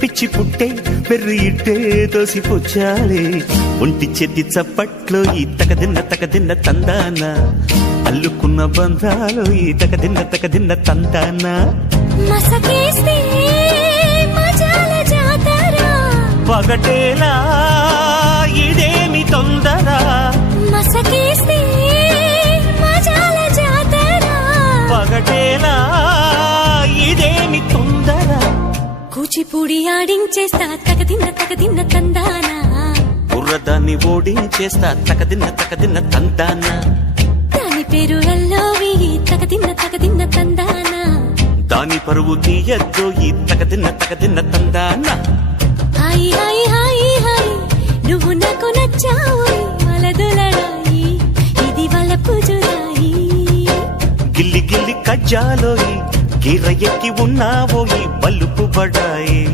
పిచ్చి పుట్టే పెర్రి ఇట్టే తోసిపుచ్చాలే ఒంటి చెట్టి చప్పట్లో ఈ తకదిన్న తందాన అల్లుకున్న బంధాలు ఈ తకదిన్న తందాన మసకేస్తే మజాల జాతర పగటేలా ఇదేమి తొందర మసకేస్తే మజాల జాతర పగటేలా ఇదేమి తొందర కూచిపూడి ఆడించేస్తా తకదిన్న తందానా బుర్రదాన్ని ఓడించేస్తా తకదిన్న తందాన దాని పేరు అల్లోవి తకదిన్న తందానా దాని పరువు తీయద్దు ఈ తకదిన్న తందాన హాయ్ హాయ్ హాయ్ హాయ్ నువ్వు నాకు నచ్చావు వలదులడాయి ఇది వలపు జుదాయి గిల్లి కజ్జాలోయి గిర్ర ఎక్కి ఉన్నావోయి బలుపు బడాయి